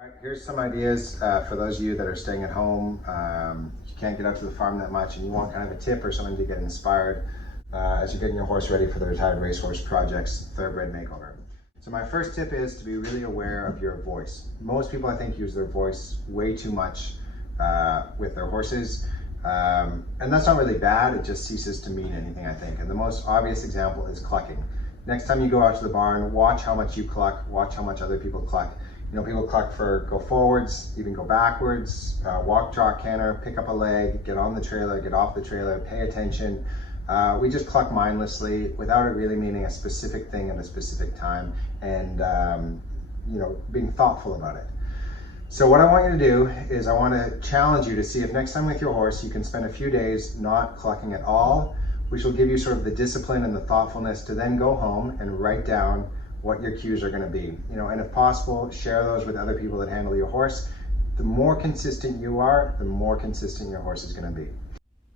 All right, here's some ideas for those of you that are staying at home. You can't get out to the farm that much and you want kind of a tip or something to get inspired as you're getting your horse ready for the Retired Racehorse Project's Thoroughbred Makeover. So my first tip is to be really aware of your voice. Most people, I think, use their voice way too much with their horses. And that's not really bad, it just ceases to mean anything, I think. And the most obvious example is clucking. Next time you go out to the barn, watch how much you cluck, watch how much other people cluck. You know, people cluck for go forwards, even go backwards, walk, trot, canter, pick up a leg, get on the trailer, get off the trailer, pay attention. We just cluck mindlessly without it really meaning a specific thing at a specific time and, you know, being thoughtful about it. So what I want you to do is I want to challenge you to see if next time with your horse you can spend a few days not clucking at all, which will give you sort of the discipline and the thoughtfulness to then go home and write down what your cues are going to be. You know, and if possible, share those with other people that handle your horse. The more consistent you are, the more consistent your horse is going to be.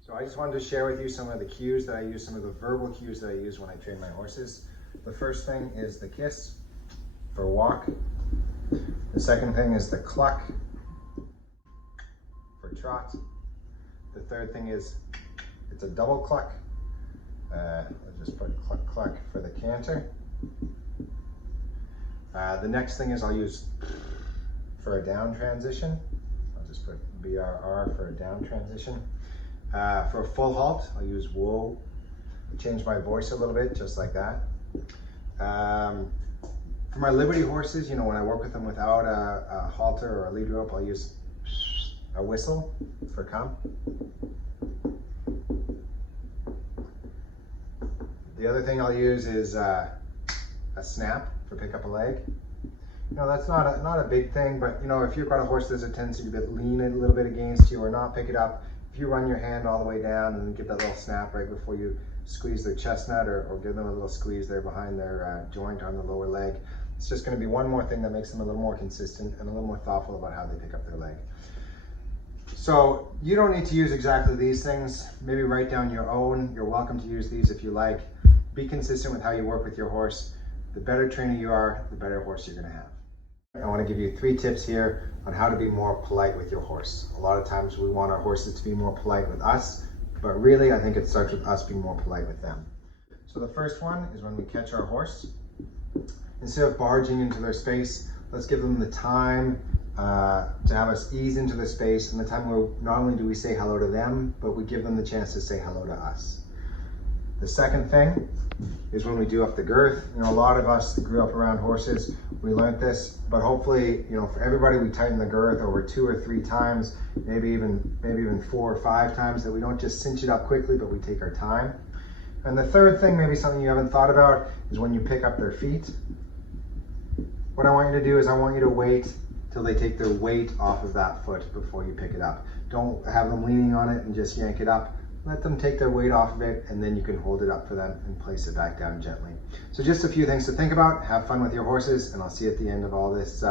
So I just wanted to share with you some of the cues that I use, some of the verbal cues that I use when I train my horses. The first thing is the kiss for walk. The second thing is the cluck for trot. The third thing is it's a double cluck. I'll just put cluck cluck for the canter. The next thing is I'll use for a down transition. I'll just put BRR for a down transition. For a full halt, I'll use whoa. Change my voice a little bit, just like that. For my Liberty horses, you know, when I work with them without a halter or a lead rope, I'll use a whistle for come. The other thing I'll use is a snap for pick up a leg. You know, that's not a big thing, but you know, if you've got a horse that's a tendency to lean a little bit against you or not pick it up, if you run your hand all the way down and then give that little snap right before you squeeze their chestnut or give them a little squeeze there behind their joint on the lower leg, it's just going to be one more thing that makes them a little more consistent and a little more thoughtful about how they pick up their leg. So you don't need to use exactly these things. Maybe write down your own. You're welcome to use these if you like. Be consistent with how you work with your horse. The better trainer you are, the better horse you're going to have. I want to give you 3 tips here on how to be more polite with your horse. A lot of times we want our horses to be more polite with us, but really I think it starts with us being more polite with them. So the first one is when we catch our horse. Instead of barging into their space, let's give them the time to have us ease into their space, and the time where not only do we say hello to them, but we give them the chance to say hello to us. The second thing is when we do up the girth. You know, a lot of us that grew up around horses, we learned this, but hopefully, you know, for everybody we tighten the girth over 2 or 3 times, maybe even 4 or 5 times, that we don't just cinch it up quickly, but we take our time. And the third thing, maybe something you haven't thought about, is when you pick up their feet. What I want you to do is I want you to wait till they take their weight off of that foot before you pick it up. Don't have them leaning on it and just yank it up. Let them take their weight off of it, and then you can hold it up for them and place it back down gently. So just a few things to think about. Have fun with your horses, and I'll see you at the end of all this